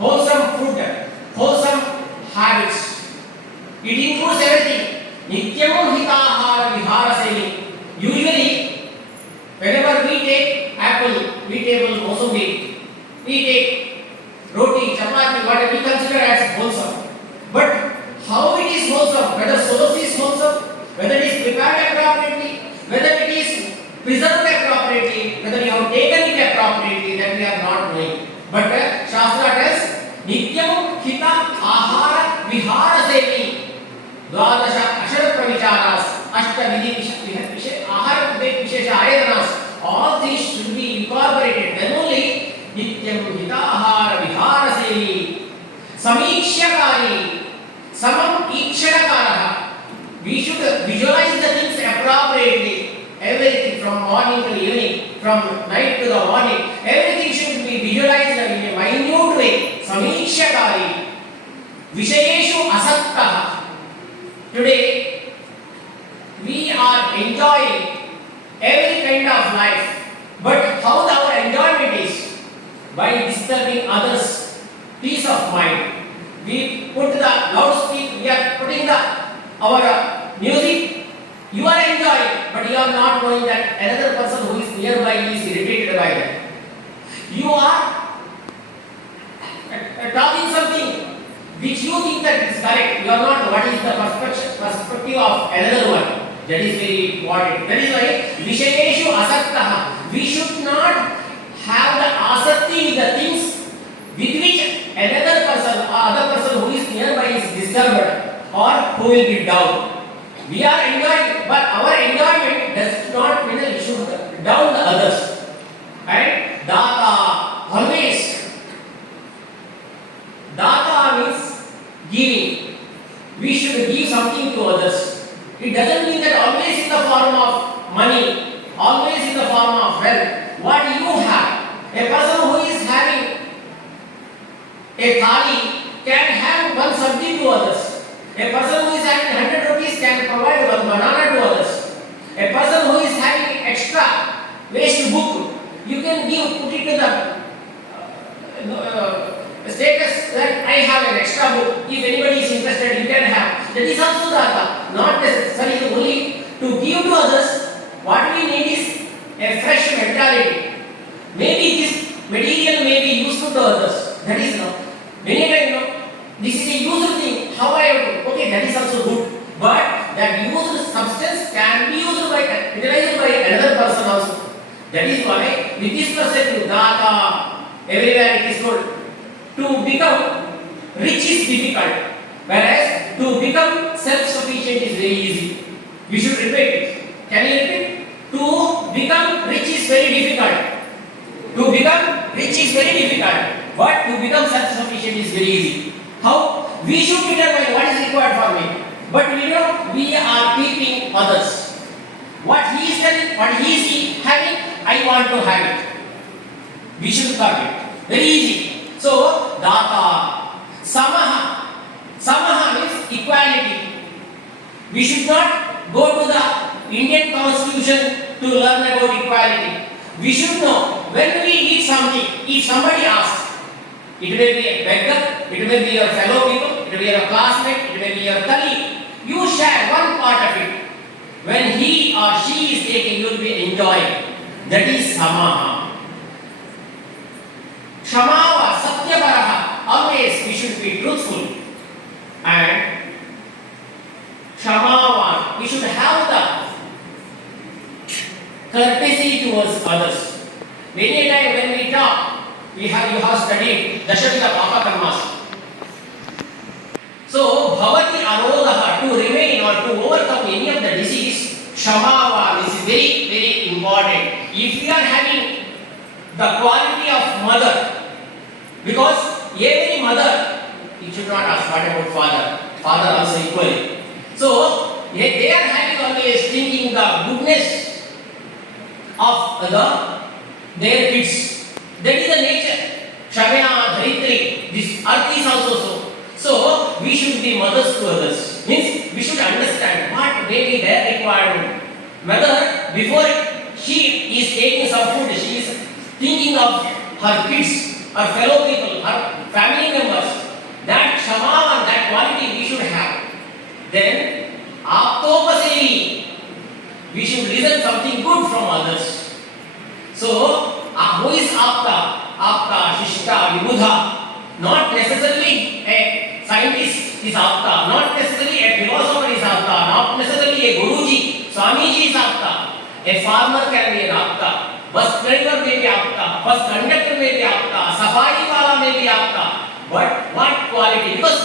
Wholesome food, wholesome habits. It includes everything. Nityam hitahara vihara sevi. Usually, whenever we take apple, we take mosambi, we take roti, chapati, But Shastra tells Nityam Hita Ahara Vihara Sevi Dwadasha Ashara Pravicharas Ashta Vidhi Vishe Ahara Vishesha Ayadanas. All these should be incorporated. Then only Nityam Hita Ahara Vihara Sevi Samikshakari Samam Ikshadakaraha. We should visualize the things appropriately. Everything from morning to evening, from night to the morning, everything should be visualized in a minute way. Samikshakari. Vishayeshu asattaha. Today, we are enjoying every kind of life. But how our enjoyment is? By disturbing others' peace of mind. We put the loudspeaker, we are putting our music. You are enjoying, but you are not knowing that another person who is nearby is irritated by that. You are talking something which you think that is correct. You are not what is the perspective of another one. That is very important. That is why Vishayeshu asattaha. We should not have the asakti with the things with which another person or other person who is nearby is disturbed or who will be down. We are enjoying, but our enjoyment does not mean that we should down the others. And Data, always. Data means giving. We should give something to others. It doesn't mean that always in the form of money, always in the form of wealth. What you have, a person who is having a thali can have one sabji to others. A person who is having 100 rupees can provide one banana to others. A person who is having extra waste book, you can give, put it to the status that I have an extra book. If anybody is interested, you can have. That is also data. Not necessarily only to give to others. What we need is a fresh mentality. Maybe this material may be useful to others. That is not. Many times, this is a useful thing. How I have to? Okay, that is also good. But that used substance can be utilized by another person also. That is why with this perspective, data, everywhere it is good. To become rich is difficult, whereas to become self-sufficient is very easy. We should repeat it. Can you repeat? To become rich is very difficult. To become rich is very difficult, but to become self-sufficient is very easy. How? We should determine what is required for me. But we know we are keeping others. What he is telling, what he is having, I want to have it. We should curb it. Very easy. So, data, samaha. Samaha means equality. We should not go to the Indian Constitution to learn about equality. We should know when we eat something, if somebody asks, it may be a beggar, it may be your fellow people, it may be your classmate, it may be your colleague. You share one part of it. When he or she is taking, you will be enjoying. That is samaha. Kshamawa, satyavaraha. Always we should be truthful. And kshamawa, we should have the courtesy towards others. Many a time when we talk, you have studied Dashavita Papa Karmas. So, bhavati arogaha, to remain or to overcome any of the disease, kshamawa, this is very, very important. If we are having the quality of mother, because every mother, you should not ask what about father, father also equally. So, they are having always thinking the goodness of their kids. That is the nature. Kshamya, Dharitri, this earth is also so. So, we should be mothers to others. Means, we should understand what may be their requirement. Whether before she is taking some food, she is thinking of her kids, her fellow people, her family members. That Shama and that quality we should have. Then, Aptopasevi, we should listen something good from others. So, who is Apta? Apta, Shishta, Vibudha. Not necessarily a scientist is Apta, not necessarily a philosopher is Apta, not necessarily a Guruji, Swamiji is Apta. A farmer can be an Apta. Bus driver में भी आपका, bus conductor में भी आपका, safari वाला में भी आपका. But what quality? Because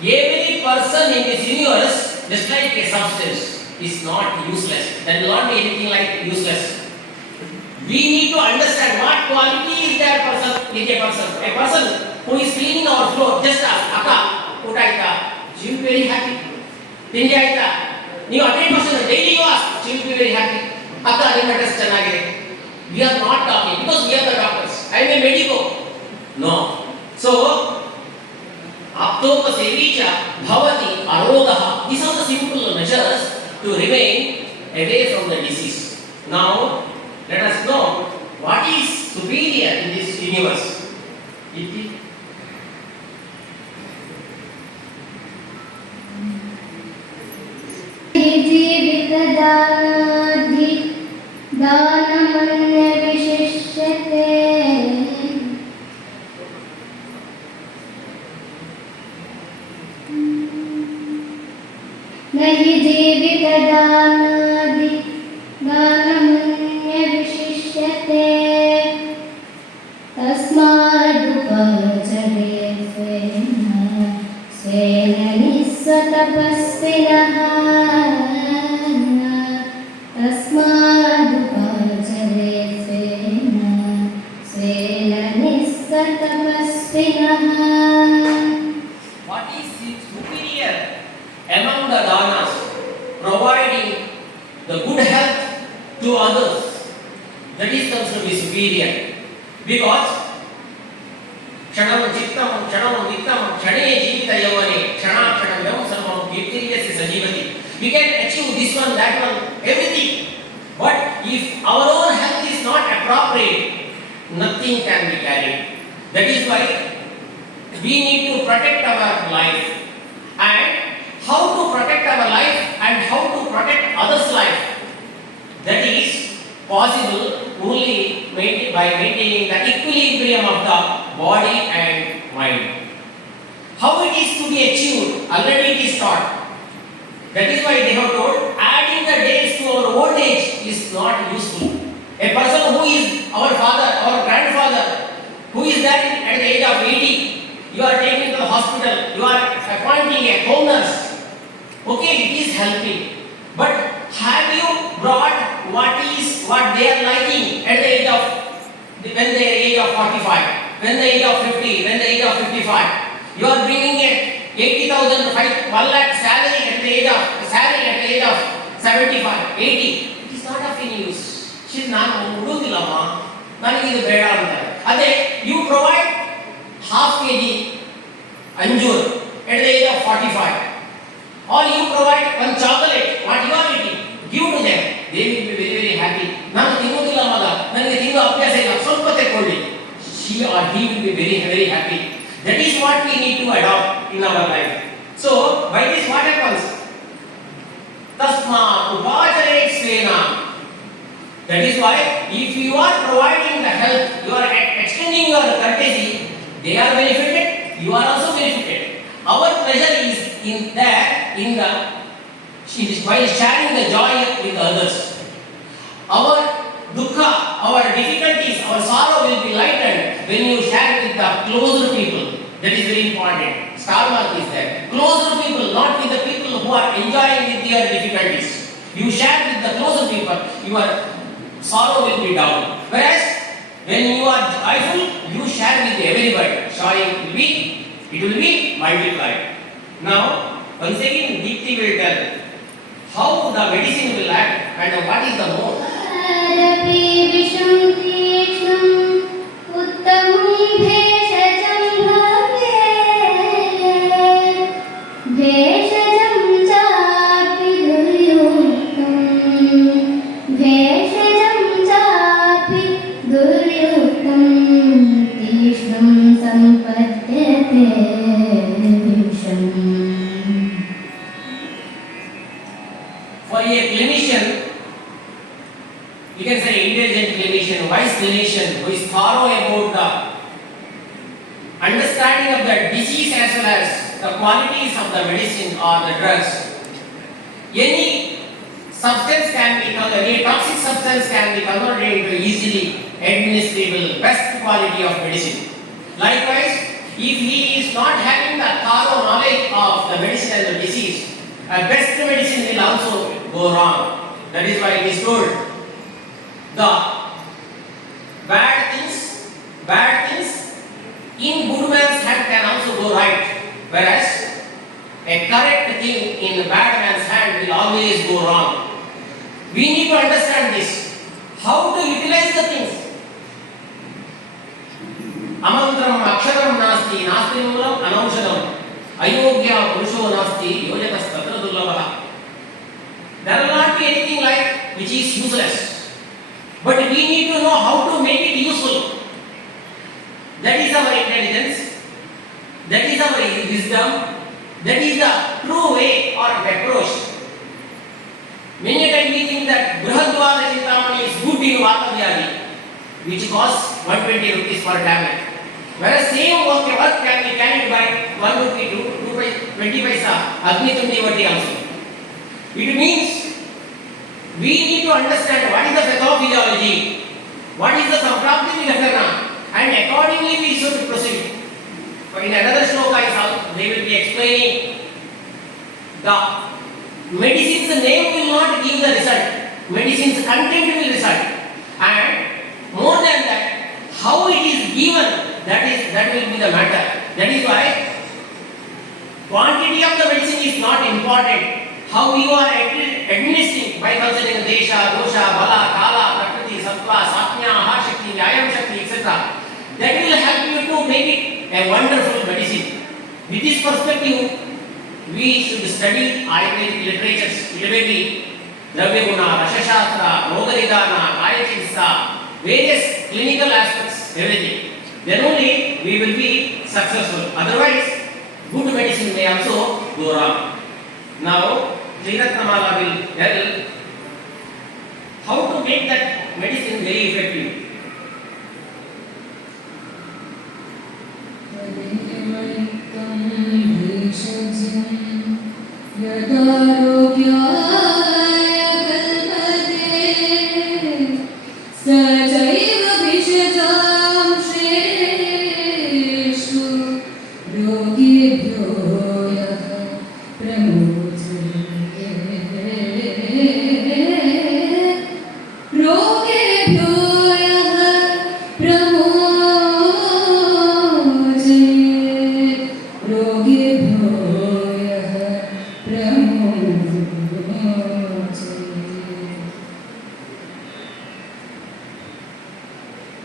every person in this universe, just like a substance, is not useless. That will not be anything like useless. We need to understand what quality is that person. Is a person. A person who is cleaning our floor, just ask, Akka, ಊಟ ಆಯ್ತಾ? She will be very happy. ತಿಂಡಿ ಆಯ್ತಾ? ನೀವು 100% daily you ask, she will be very happy. Akka, ನಿಮ್ಮ dress ಚೆನ್ನಾಗಿದೆ. We are not talking because we are the doctors. I am a medico. No. So, aptoka sevicha bhavati arogaha. These are the simple measures to remain away from the disease. Now, let us know what is superior in this universe. Iti. जीवितदानादि दानमन्य विशिष्यते न हि जीवितदानादि दानमन्य विशिष्यते तस्मादुपचरे स्वेन निस्सतपस्विनः तस्मादुपचरे स्वेन निस्सतपस्विनः. What is superior among the danas? Providing the good health to others. That is comes to be superior. Because kshanam chittam kshanam vittam kshane jeevita yavane kshanam yam sarvam kirtiyasya sajivati. We can achieve this one, that one, everything. But if our own health is not appropriate, nothing can be carried. That is why we need to protect our life. And how to protect our life and how to protect others' life, that is possible only by maintaining the equilibrium of the body and mind. How it is to be achieved? Already it is taught. That is why they have told adding the days to our old age is not useful. A person who is our father, our grandfather, who is there at the age of 80, you are taking to the hospital, you are appointing a home nurse. Okay, it is helping. But have you brought what they are liking at the age of, when they are age of 45, when the age of 50, when the age of 55? You are bringing a 80,000 to 1 lakh salary at the age of 75, 80. It is not of any use. She is not ududilama. Nanage idu beda anತಾರೆ. Ade you provide half kg anjur at the age of 45. Or you provide one chocolate, what you are eating, give to them. They will be very, very happy. ನಾನು ತಿನ್ನೋದಿಲ್ಲ ಮಗ, ನನಗೆ ತಿನ್ನೋ ಅಭ್ಯಾಸ ಇಲ್ಲ, ಸ್ವಲ್ಪ ತೆಕ್ಕೊಳ್ಳಿ. She or he will be very, very happy. That is what we need to adopt in our life. So, by this what happens? Tasma upachare svena. That is why if you are providing the health, you are extending your courtesy, they are benefited, you are also benefited. Our pleasure is while sharing the joy with others. Our dukkha, our difficulties, our sorrow will be lightened when you share with the closer people. That is very important. Star mark is there. Closer people, not with the people who are enjoying with their difficulties. You share with the closer people, your sorrow will be down. Whereas when you are joyful, you share with everybody. Joy it will be multiplied. Now, once again, Deepti will tell how the medicine will act and what is the mode. Arapi visham tiksham uttamam bheshajam bheshajam chapi duryuktam bheshajam chapi duryuktam tishnam sampadyate visham. For a clinician, you can say intelligent clinician, wise clinician who is thorough about the understanding of the disease as well as the qualities of the medicine or the drugs. Any substance can be converted, a toxic substance can be converted into easily administrable best quality of medicine. Likewise, if he is not having the thorough knowledge of the medicine and the disease, a best medicine will also go wrong. That is why it is told the bad things in good man's hand can also go right, whereas a correct thing in a bad man's hand will always go wrong. We need to understand this. How to utilize the things. Amantram aksharam nasti, nasti mulam anaushadam. Ayogya purusho nasti, yojatas tatra dullabha. There will not be anything like which is useless. But we need to know how to make it useful. That is our intelligence. That is our wisdom. That is the true way or approach. Many times we think that Brihadvada Chintamani is good in Vata Vyadi, which costs 120 rupees per tablet. Whereas same work can be carried by 1 rupee to 20 paisa Agni Tundi Vati also. It means we need to understand what is the pathophysiology, what is the Samprapti Vighana, and accordingly we should proceed. But in another shloka they will be explaining the medicine's name will not give the result. Medicine's content will result. And more than that, how it is given, that will be the matter. That is why quantity of the medicine is not important. How you are administering by considering desha, dosha, bala, kala, prakriti, sattva, satya, ahashakti, vyayam shakti, etc. That will help you to make it a wonderful medicine. With this perspective, we should study Ayurvedic literatures, Ayurvedic, Dravyaguna, Rashashastra, Rogaridana, Kayachitsa, various clinical aspects, everything. Then only we will be successful. Otherwise, good medicine may also go wrong. Now, Sriratnamala will tell how to make that medicine very effective.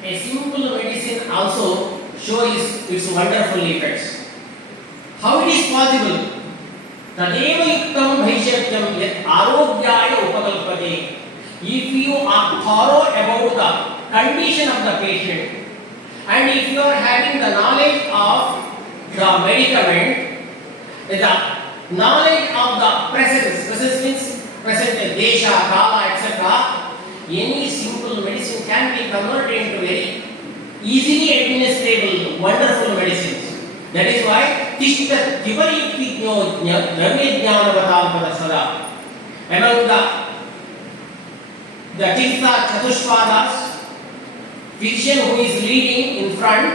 A simple medicine also shows its wonderful effects. How it is possible? Tadeva yuktam bhaishatyam yat arogyaya upakalpate. If you are thorough about the condition of the patient and if you are having the knowledge of the medicament, the knowledge of the presence means present desha, kala, etc. Any simple medicine can be converted into very easily administrable, wonderful medicines. That is why Tishta Tivariyukti Dravya Sada. Among the Tirtha Chatushpadas, physician who is leading in front,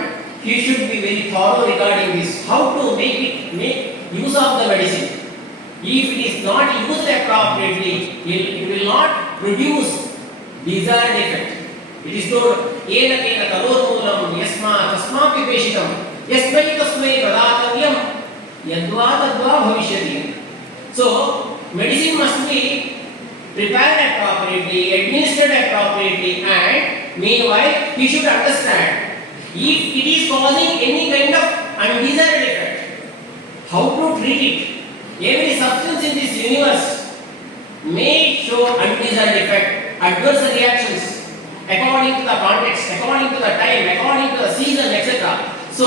he should be very thorough regarding this. How to make use of the medicine. If it is not used appropriately, it will not produce desired effect. It is told, Ena kena tarormulam yasma tasma pipeshitam yasmai tasmai pradatavyam yadva tadva bhavishyati. So, medicine must be prepared appropriately, administered appropriately, and meanwhile, we should understand if it is causing any kind of undesired effect, how to treat it. Every substance in this universe may show undesired effect, adverse reactions according to the context, according to the time, according to the season, etc. So,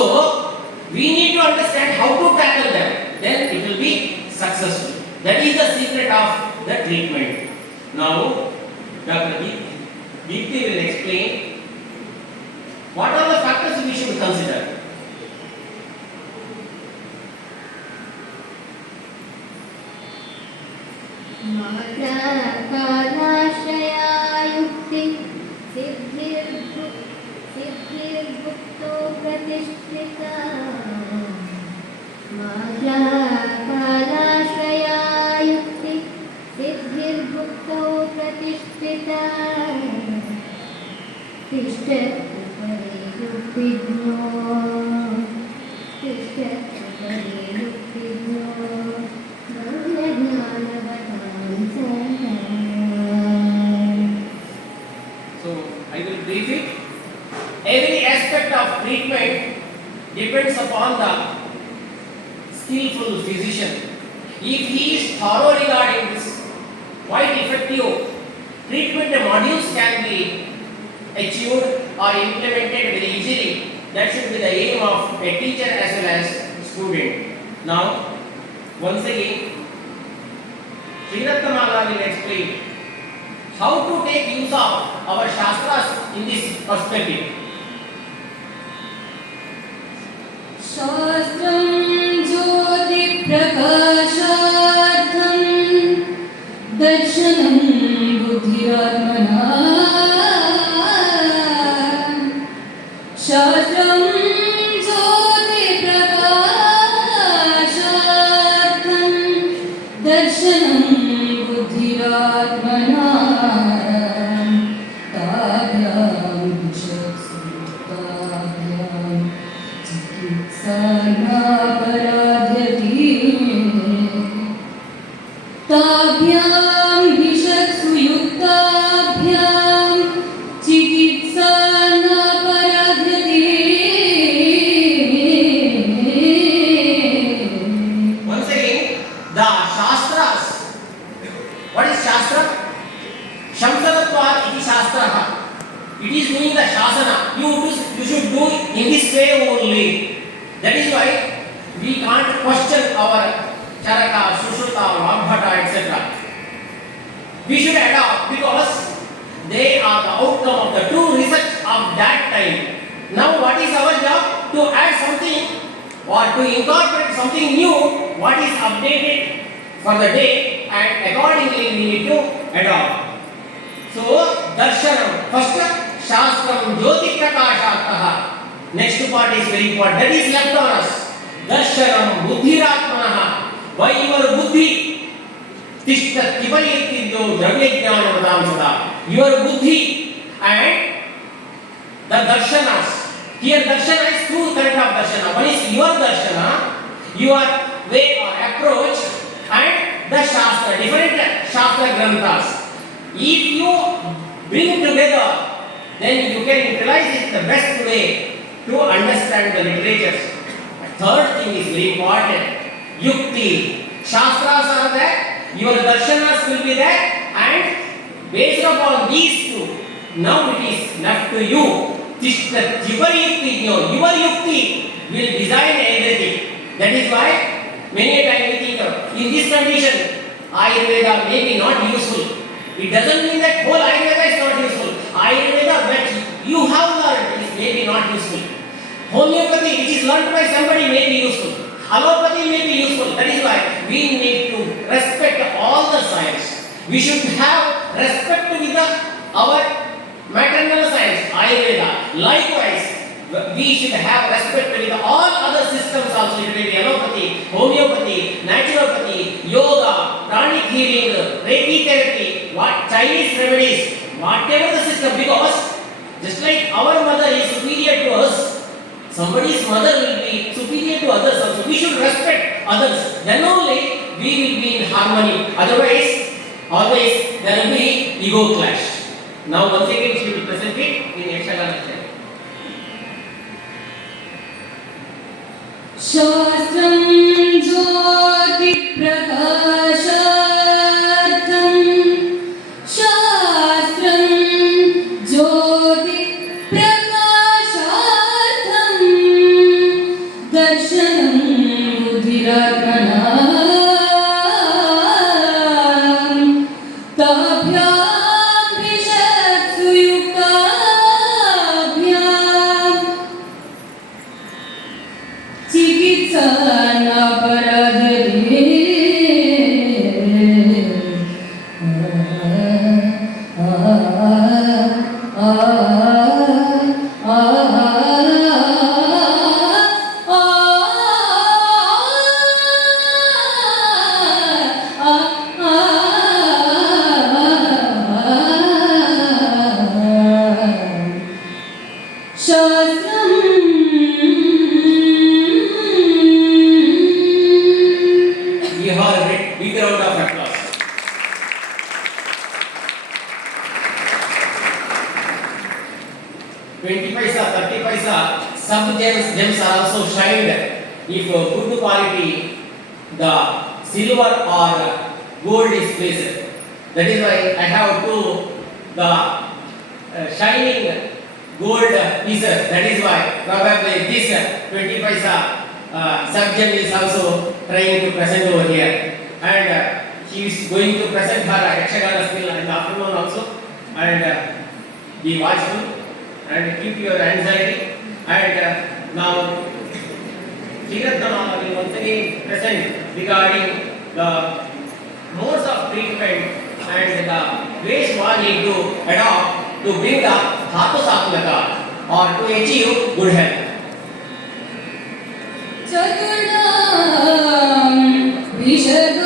we need to understand how to tackle them, then it will be successful. That is the secret of the treatment. Now, Dr. Deepthi will explain what are the factors we should consider. Mata प्रतिष्ठिता माज्ञाकालाश्रया युक्ति सिद्धिर्भुक्तौ प्रतिष्ठिता तिष्ठत्परे युक्तिज्ञो तिष्ठत्परे युक्तिज्ञो ब्रह्मज्ञानवतां सदा. So I will brief it. Every aspect of treatment depends upon the skillful physician. If he is thorough regarding this, quite effective treatment modules can be achieved or implemented very easily. That should be the aim of a teacher as well as student. Now, once again, Srirattamala will explain how to take use of our Shastras in this perspective. शास्त्रं ज्योतिप्रकाशार्थं दर्शनं बुद्धिरात्मना शास्त्रं ज्योतिप्रकाशार्थं दर्शनं बुद्धिरात्मना ताभ्यां विशत्सुताभ्यां चिकित्सानापराध्यति ताभ्यां विशत्सुयुक्ताभ्यां चिकित्सानापराध्यति. Once again, the Shastras. What is Shastra? Shamsaratvad iti Shastraha. It is doing the Shasana. You should do in this way only. That is why we can't question our Charaka, Sushruta, Vagbhata, etc. We should adopt because they are the outcome of the true research of that time. Now what is our job? To add something or to incorporate something new, what is updated for the day, and accordingly we need to adopt. So, Darshanam, first Shastram Jyoti Prakashatah. Next part is very important. That is left on us. Darshanam Buddhiratmanaha. By your Buddhi, Tishtat Kipariyatidyo Dravyajnanavadam Sada. Your Buddhi and the Darshanas. Here Darshana is two kinds of Darshana. One is your Darshana, your way or approach, and the Shastra, different Shastra Granthas. If you bring together, then you can utilize it the best way to understand the literatures. Third thing is very important. Yukti. Shastras are there, your darshanas will be there, and based upon these two, now it is left to you. Tishtat Jivariyukti, your yukti will design everything. That is why many a time we think in this condition, Ayurveda may be not useful. It doesn't mean that whole Ayurveda is not useful. Ayurveda that you have learned is maybe not useful. Homeopathy, which is learned by somebody, may be useful. Allopathy may be useful. That is why we need to respect all the science. We should have respect with our maternal science, Ayurveda. Likewise, we should have respect with all other systems also. It may be allopathy, homeopathy, naturopathy, yoga, pranic healing, Reiki therapy, what Chinese remedies, whatever the system, because just like our mother is superior to us, somebody's mother will be superior to others also. We should respect others. Then only we will be in harmony. Otherwise, always there will be ego clash. Now once again she will present it in Yakshagana lecture. शास्त्रं ज्योतिप्रकाशार्थं शास्त्रं ज्योतिप्रकाशार्थं दर्शनं बुद्धिरात्मना ताभ्यां विशत्सुयुक्ताभ्यां चिकित्सानापराधते. Shastram. We have a big round of applause. $20, $30, some gems are also shined. If good quality, the silver or gold is placed. That is why I have the shining gold pieces. That is why probably this 20 paisa sub-gem is also trying to present over here. And she is going to present her Yakshagana skill in the afternoon also. And be watchful and keep your anxiety. And now Sriratnama will once again present regarding the modes of treatment and the ways one need to adopt to bring the dhatu sattmaka or to achieve good health. Chaturdam Vishadadinam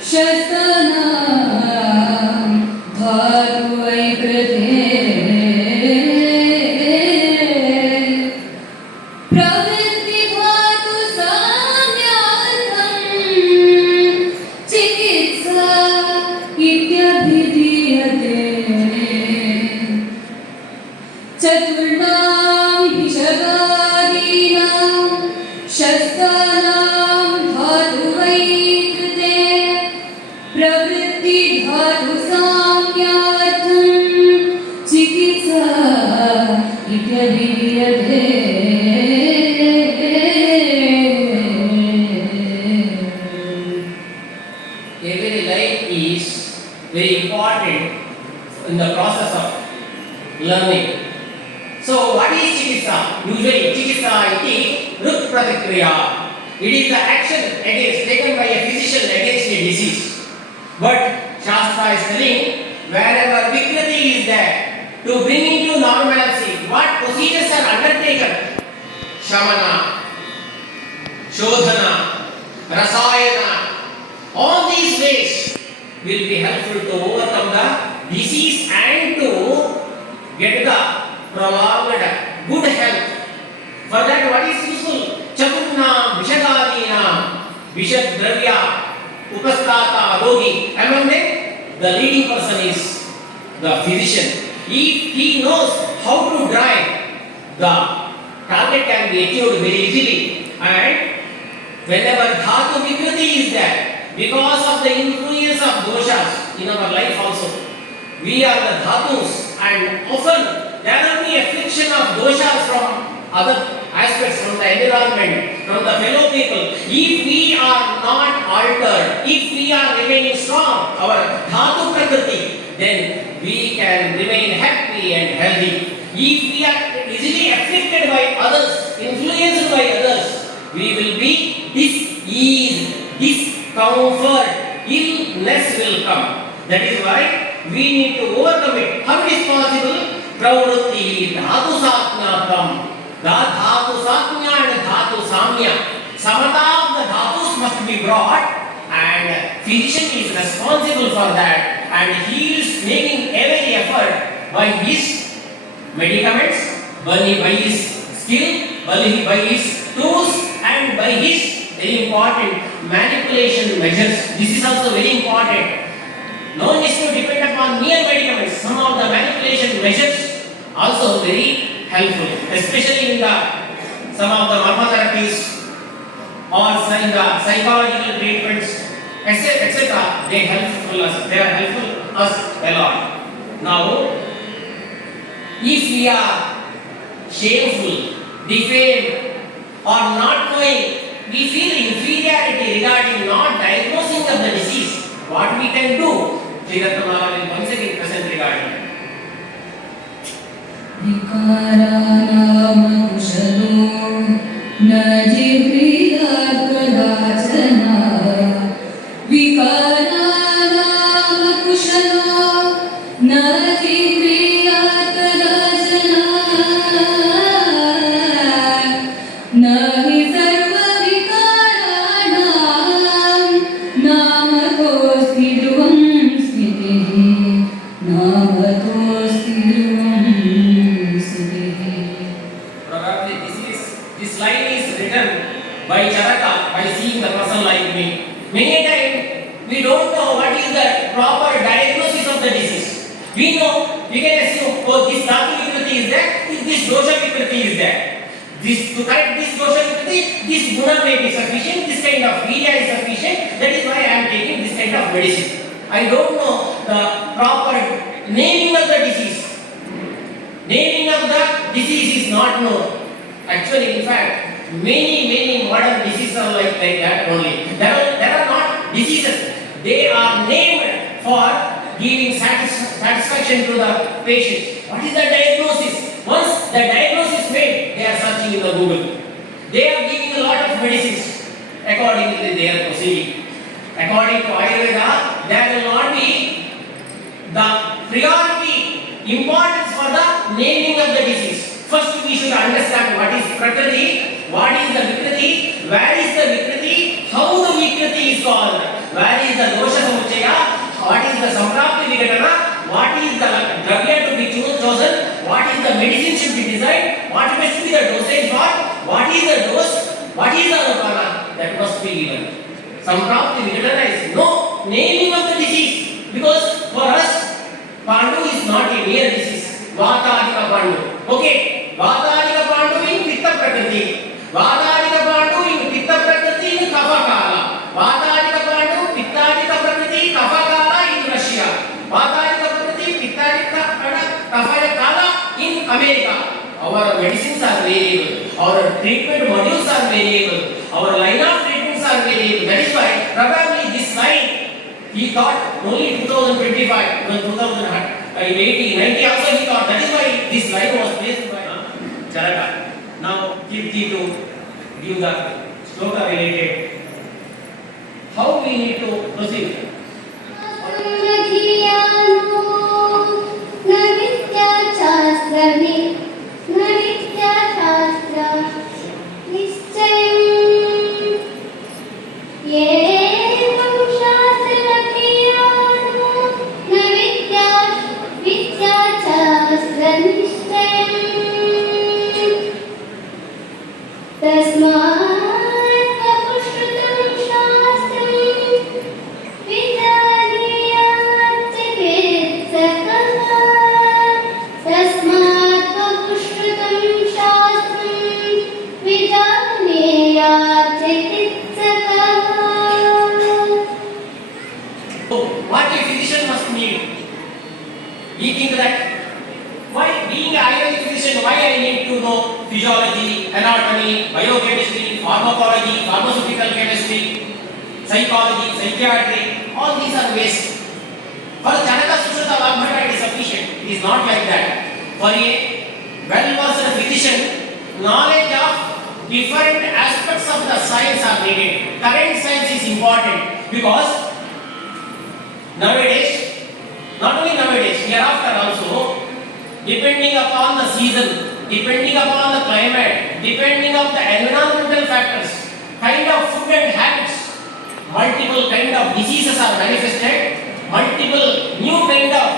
Shastanam Dhatu Vaikrate Pravritti Dhatu Samyatham Chikitsa Ityabhidiyate Chaturdam Vishadadinam Shastanam Dhatu Vaikrate Pravritti Dhatu Samyatham Chikitsa Ityabhidiyate Every life is very important in the process of learning. So what is chikitsa? Usually chikitsa is rut pratikriya. It is the action taken by a physician against a disease. But Shastra is telling wherever vikriti is there, to bring into normalcy, what procedures are undertaken? Shamana, Shodhana, Rasayana, all these ways will be helpful to overcome the disease and to get the prolonged good health. For that, what is useful? Chaturna, Vishadadina, Vishadravya, Upastata, Rogi. Among them, the leading person is the physician. If he knows how to drive, the target can be achieved very easily. And whenever dhatu vikriti is there, because of the influence of doshas in our life also, we are the dhatus, and often there will be affliction of doshas from other aspects, from the environment, from the fellow people. If we are not altered, if we are remaining strong, our dhatu prakriti, then we can remain happy and healthy. If we are easily afflicted by others, influenced by others, we will be diseased, discomfort, illness will come. That is why we need to overcome it. How it is possible? Pravrutti dhatu satnyatam. The dhatu satnya and dhatu samya. Samata of the dhatus must be brought, and physician is responsible for that, and he is making every effort by his medicaments, by his skill, by his tools, and by his very important manipulation measures. This is also very important. No need to depend upon mere medicaments. Some of the manipulation measures also very helpful, especially in some of the marma therapies or in the psychological treatments, etc. They are helpful us a lot. Now, if we are shameful, defamed, or not knowing, we feel inferiority regarding not diagnosing of the disease, what we can do? Sriratnama will once again present regarding it. Vikaranam kushalo najivriya kadachana. Vikaranam kushalo najivriya kadachana. Nahi sarva vikaranam namakosti dhruvam stitihi. Namakosti dhruvam is there, if this dosha vikriti is there. This, to correct this dosha vikriti, this guna may be sufficient, this kind of virya is sufficient. That is why I am taking this kind of medicine. I don't know the proper naming of the disease. Naming of the disease is not known. Actually, in fact, many modern diseases are like that only. There are not diseases. They are named for giving satisfaction to the patient. What is the diagnosis? Once the diagnosis is made, they are searching in the Google. They are giving a lot of medicines according to their proceeding. According to Ayurveda, there will not be the priority importance for the naming of the disease. First, we should understand what is Prakriti, what is the Vikriti, where is the Vikriti, how the Vikriti is called, where is the Dosha Samuchaya, what is the Samprapti Vigatana, what is the Dravya to be chosen, what is the medicine should be designed, what must be the dosage for, what is the dose, what is the Anupana, that must be given. Samprapti Vigatana is no naming of the disease, because for us, Pandu is not a mere disease. Vaatadika Pandu. Okay, Vaatadika Pandu in Pitta Prakriti. Vaatadika Pandu in Pitta Prakriti in Kapha Kala. Vaatadika Pandu, Pittadika Prakriti, Kapha Kala in Russia. Vaatadika Prakriti, Pittadika Kapha Kala in America. Our medicines are variable. Our treatment modules are variable. Our line of treatments are variable. That is why probably this line he thought only 2025, when 2080, 90 also he thought. That is why this line was placed by Charaka. Now, Kirti to give the sloka related. How we need to proceed? Physiology, anatomy, biochemistry, pharmacology, pharmaceutical chemistry, psychology, psychiatry, all these are waste. For Chanaka Sushruta Vagbhata it is sufficient. It is not like that. For a well-versed physician, knowledge of different aspects of the science are needed. Current science is important because nowadays, not only nowadays, hereafter also, depending upon the season, depending upon the climate, depending on the environmental factors, kind of food and habits, multiple kind of diseases are manifested, multiple new kind of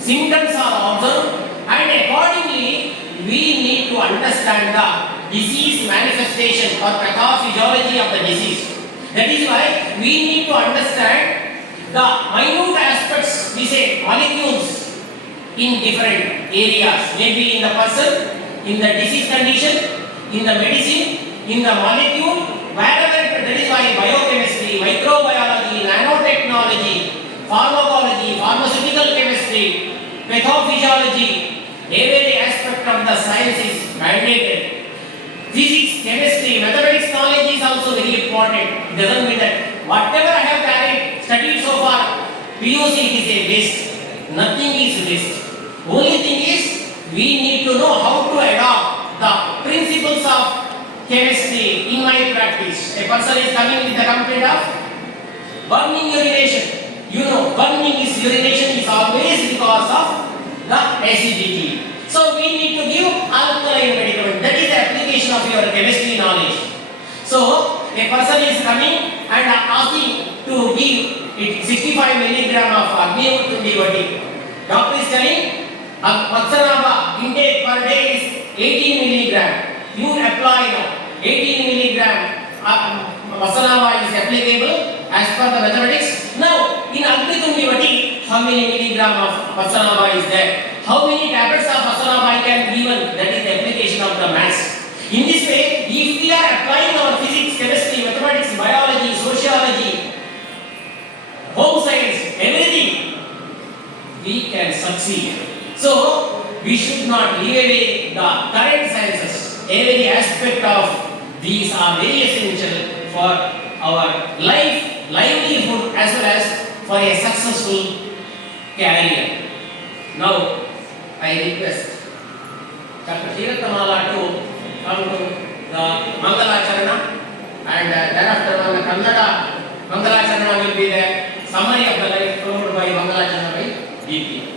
symptoms are observed, and accordingly we need to understand the disease manifestation or pathophysiology of the disease. That is why we need to understand the minute aspects, we say molecules, in different areas, maybe in the person, in the disease condition, in the medicine, in the molecule, wherever. That is why biochemistry, microbiology, nanotechnology, pharmacology, pharmaceutical chemistry, pathophysiology, every aspect of the science is mandated. Physics, chemistry, mathematics knowledge is also very important. It doesn't mean that whatever I have studied so far, PUC it is a waste. Nothing is waste. Only thing is, we need to know how to adopt the principles of chemistry in my practice. A person is coming with the complaint of burning urination. You know, burning is urination is always because of the acidity. So we need to give alkaline medicament. That is the application of your chemistry knowledge. So a person is coming and asking to give it 65 milligram of Agni. Doctor is telling Vaachana intake per day is 18 milligram. You apply now 18 milligram Vaachana is applicable as per the mathematics. Now in Agni, how many milligram of Vaachana is there? How many tablets of Vaachana can applying our physics, chemistry, mathematics, biology, sociology, home science, everything, we can succeed. So, we should not leave away the current sciences. Every aspect of these are very essential for our life, livelihood, as well as for a successful career. Now, I request Dr. Krishnamurthy to come to the Mangalacharana, and thereafter on the Kannada Mangalacharana will be the summary of the life followed by Mangalacharana by DP.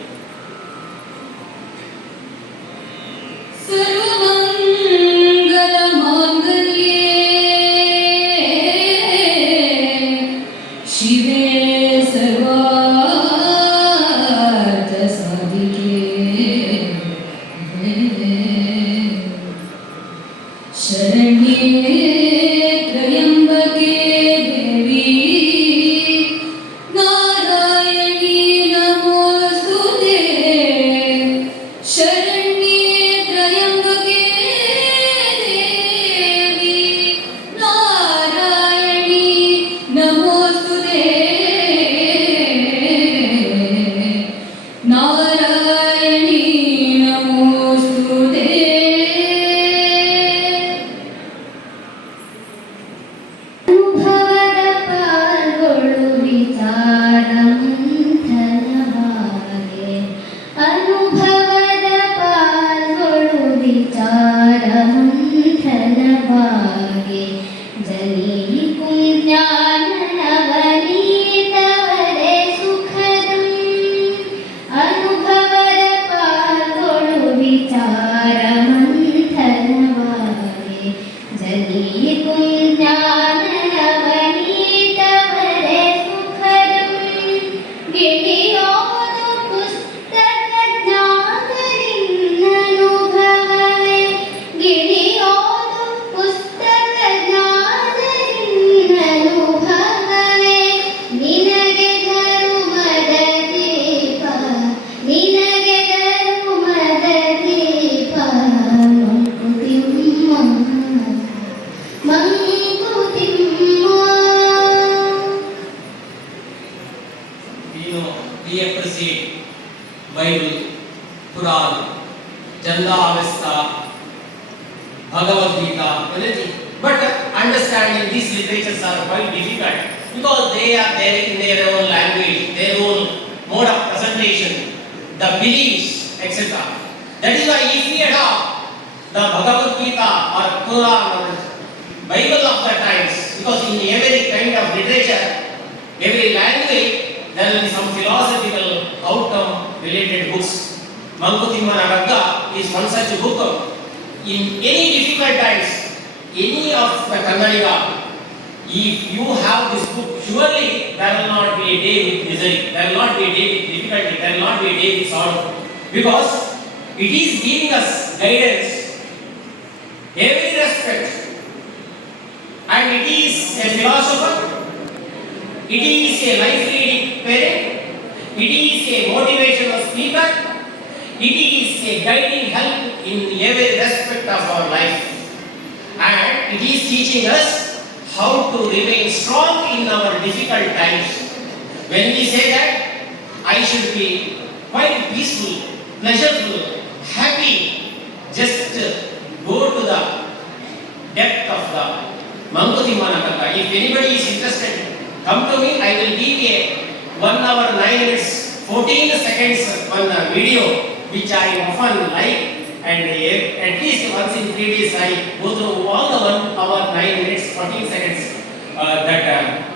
If anybody is interested, come to me. I will give a 1 hour 9 minutes 14 seconds on the video, which I often like, and at least once in 3 days I go through all the 1 hour 9 minutes 14 seconds that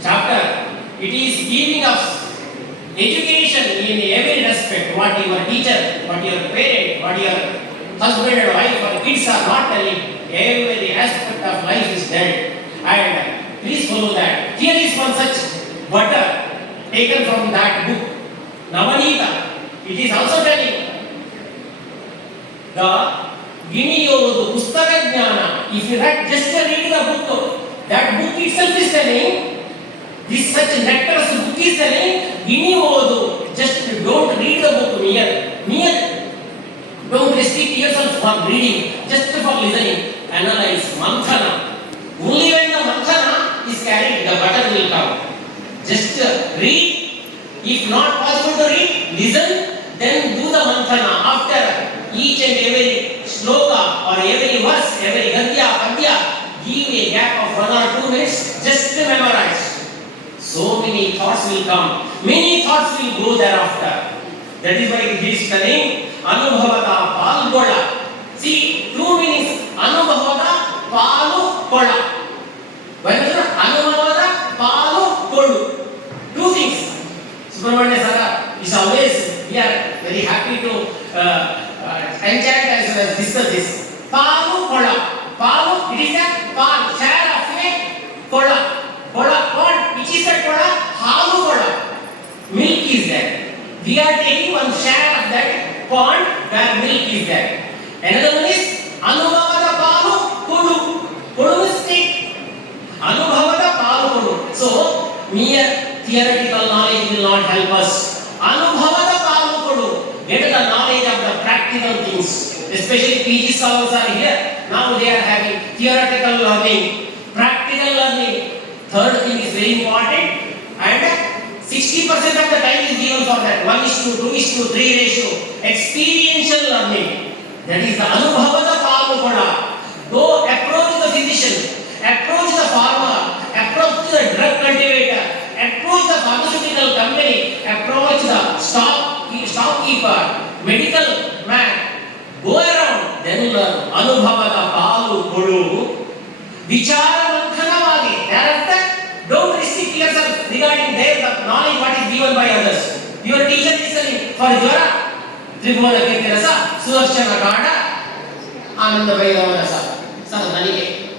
chapter. It is giving us education in every respect. What your teacher, what your parent, what your husband and wife or kids are not telling. Every aspect of life is there. And please follow that. Here is one such butter taken from that book, Navanita. It is also telling the Giniyodu Pustaka Jnana. If you had just read the book, that book itself is telling, this such nectarous book is telling, Giniyodu, just don't read the book mere. Don't restrict yourself from reading, just for listening. Analyze, manthana. Only when the manthana is carried, the butter will come. Just read. If not possible to read, listen. Then do the manthana. After each and every sloka or every verse, every gadya, padya, give a gap of 1 or 2 minutes. Just memorize. So many thoughts will come. Many thoughts will go thereafter. That is why he is telling Anubhavata Palgola. See, 2 meanings. Anubhavata Palukola. When is it? Anubhavata Palukolu. 2 things. Subramanya Sara is always, we are very happy to enchant as well as discuss this. Palukola. Palu, it is a pal, share of a kola. Kola, what? Which is that kola? Halu kola. Milk is there. We are taking one share of that pond where milk is there. Another one is Anubhavata Palu Kudu. Kudu is thick. Anubhavata Palu Kudu. So, mere theoretical knowledge will not help us. Anubhavata Palu Kudu. Get the knowledge of the practical things. Especially PG scholars are here. Now they are having theoretical learning, practical learning. Third thing is very important. And 60% of the time is given for that. 1:2:3 ratio. Experiential learning. That is the Anubhavata Palukoda. Go approach the physician, approach the farmer, approach the drug cultivator, approach the pharmaceutical company, approach the stockkeeper, medical man. Go around, then learn. Anubhavata Palukodu. Vichara Manthanavadi. Thereafter, don't restrict yourself regarding their knowledge what is given by others. Your teacher is telling for Jara, Tribhuvala Kirtirasa, Sudarshana Kada, Ananda Vaidavasa.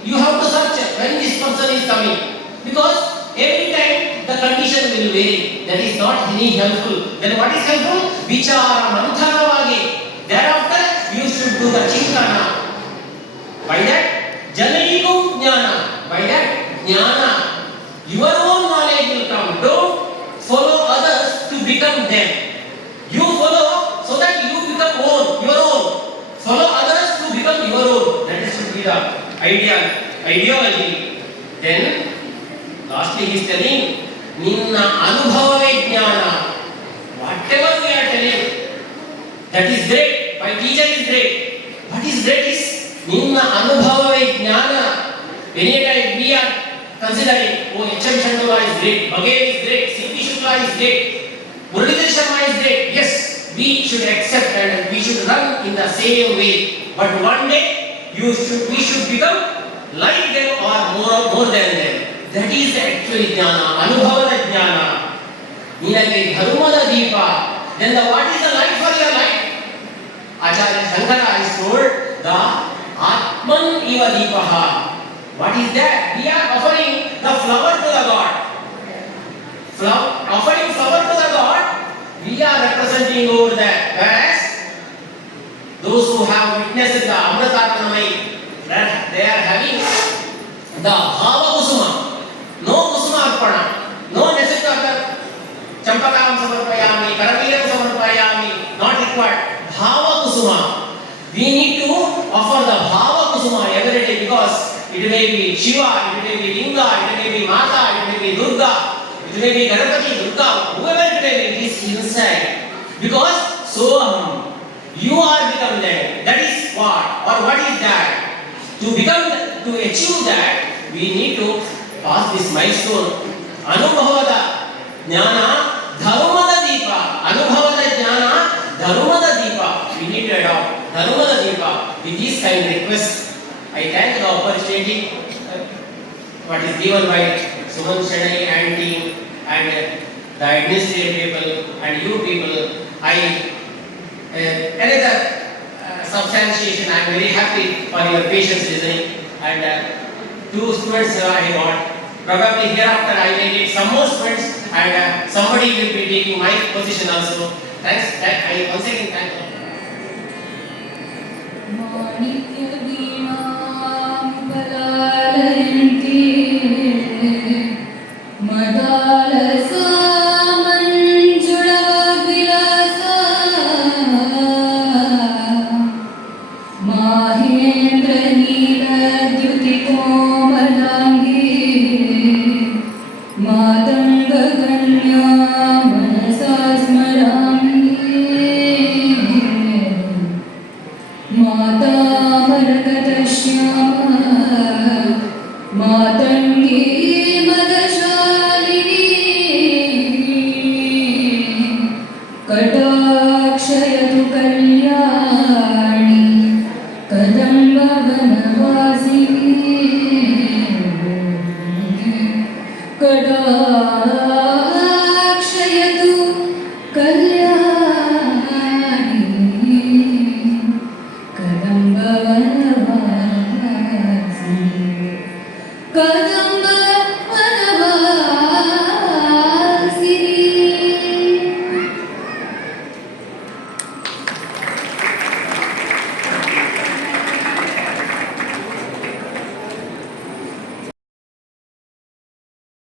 You have to search when this person is coming. Because every time the condition will vary. That is not any helpful. Then what is helpful? Vichara Manthanavadi. Thereafter, you should do the Chintana. By that, Janaikum Jnana. By that, Jnana. Your own knowledge will come. Don't follow others to become them. You follow so that you become your own. Follow others to become your own. That should be the ideology. Then, lastly he is telling, Ninna Anubhava Jnana. Whatever we are telling, that is great. My teacher is great. What is great is Ninna Anubhava Jnana. Any time we are considering, oh, H.M. Shandula is great, Bagel is great, C.P. Shukla is great, Muralidhar Sharma is great. Yes, we should accept and we should run in the same way. But one day, we should become like them or more than them. That is the actual jnana, anubhavada jnana. Ninage dharmada deepa. Then what is the light for your life? Acharya Shankara is told the Atman iva deepaha. What is that? We are offering the flower to the God. Offering flower to the God, we are representing over there. Whereas those who have witnessed the Amritaranamai, they are having the Bhava Kusuma. No Kusuma Arpana. No necessary Champakam Samarpayami, Karaviram Samarpayami. Not required. Bhava Kusuma. We need to offer the Bhava Kusuma every day because it may be Shiva, it may be Linga, it may be Mata, it may be Durga, it may be Ganapati, Durga, whoever it may be, it is inside. Because so you are become that. That is what? Or what is that? To achieve that, we need to pass this milestone. Anubhavada Jnana Dharmada Deepa. Anubhavada Jnana Dharmada Deepa. We need to adopt Dharmada Deepa with this kind of request. I thank the opportunity what is given by Suman Shadai and team and the administrative people and you people. Another substantiation. I am very happy for your patience listening and 2 students I got. Probably hereafter I may get some more students and somebody will be taking my position also. Thanks. I once again thank you. Mahendra Nila Dyuti Komala माता मरकतश्यामा मातङ्गी मदशालिनी कटाक्षयतु कल्याणी कदम्बवनवासिनी कटाक्षयतु